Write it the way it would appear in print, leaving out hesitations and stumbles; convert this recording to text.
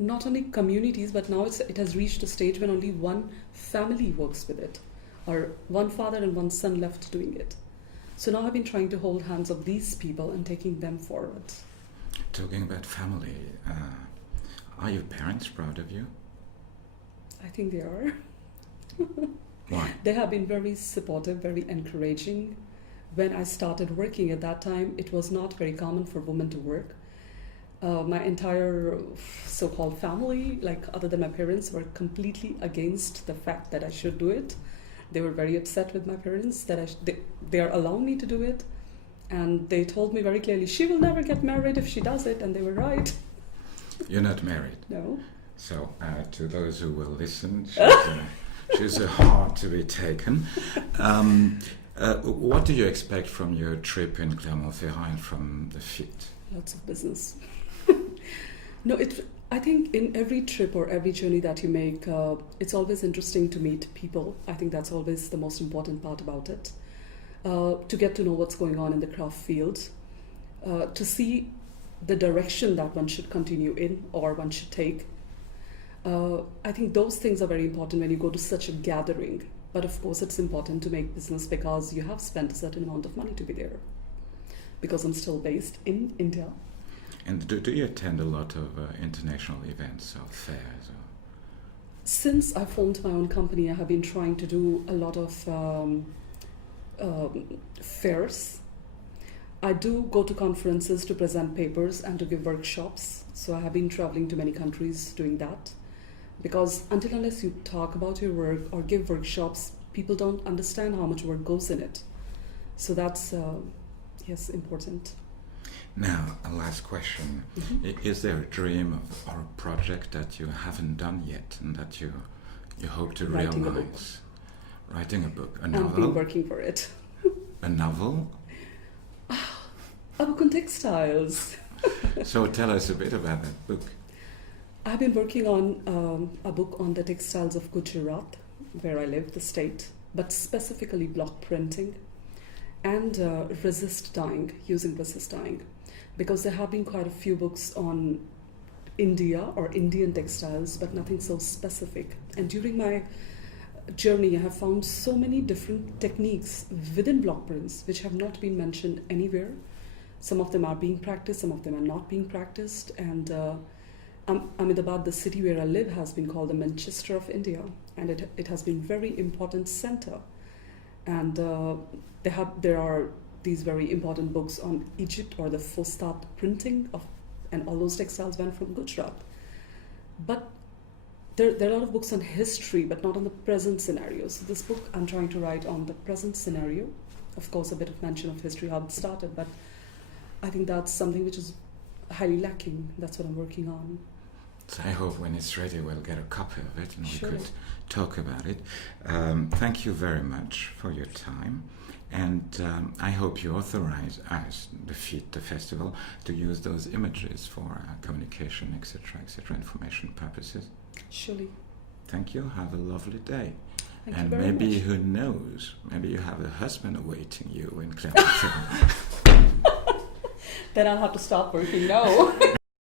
not only communities, but now it has reached a stage when only one family works with it, or one father and one son left doing it. So now I've been trying to hold hands of these people and taking them forward. Talking about family, are your parents proud of you? I think they are. Why? They have been very supportive, very encouraging. When I started working at that time, it was not very common for women to work. My entire so-called family, like other than my parents, were completely against the fact that I should do it. They were very upset with my parents that they are allowing me to do it. And they told me very clearly, she will never get married if she does it. And they were right. You're not married? No. So, to those who will listen, she's a heart to be taken. What do you expect from your trip in Clermont Ferrand and from the FITE? Lots of business. No, I think in every trip or every journey that you make, it's always interesting to meet people. I think that's always the most important part about it. To get to know what's going on in the craft field, to see the direction that one should continue in or one should take. I think those things are very important when you go to such a gathering. But of course, it's important to make business because you have spent a certain amount of money to be there. Because I'm still based in India. And do you attend a lot of international events or fairs? Or? Since I formed my own company, I have been trying to do a lot of fairs. I do go to conferences to present papers and to give workshops. So I have been traveling to many countries doing that. Because until unless you talk about your work or give workshops, people don't understand how much work goes in it. So that's, yes, important. Now, a last question. Mm-hmm. Is there a dream or a project that you haven't done yet and that you hope to realize? Writing a book. A novel? I've been working for it. A novel? A book on textiles. So tell us a bit about that book. I've been working on a book on the textiles of Gujarat, where I live, the state, but specifically block printing and resist dyeing, using resist dyeing. Because there have been quite a few books on India or Indian textiles, but nothing so specific. And during my journey, I have found so many different techniques within block prints which have not been mentioned anywhere. Some of them are being practiced, some of them are not being practiced. And Ahmedabad, the city where I live, has been called the Manchester of India, and it has been a very important center. And there are these very important books on Egypt or the Fustat printing of, and all those textiles went from Gujarat. But there are a lot of books on history, but not on the present scenario. So this book I'm trying to write on the present scenario. Of course, a bit of mention of history, how it started, but I think that's something which is highly lacking. That's what I'm working on. So I hope when it's ready we'll get a copy of it and Sure. we could talk about it. Thank you very much for your time. And I hope you authorize us, the FITE, the festival, to use those images for communication, etc., information purposes. Surely. Thank you. Have a lovely day. Thank and you very maybe, much. who knows, maybe you have a husband awaiting you in Clermont Ferrand. Then I'll have to stop working now.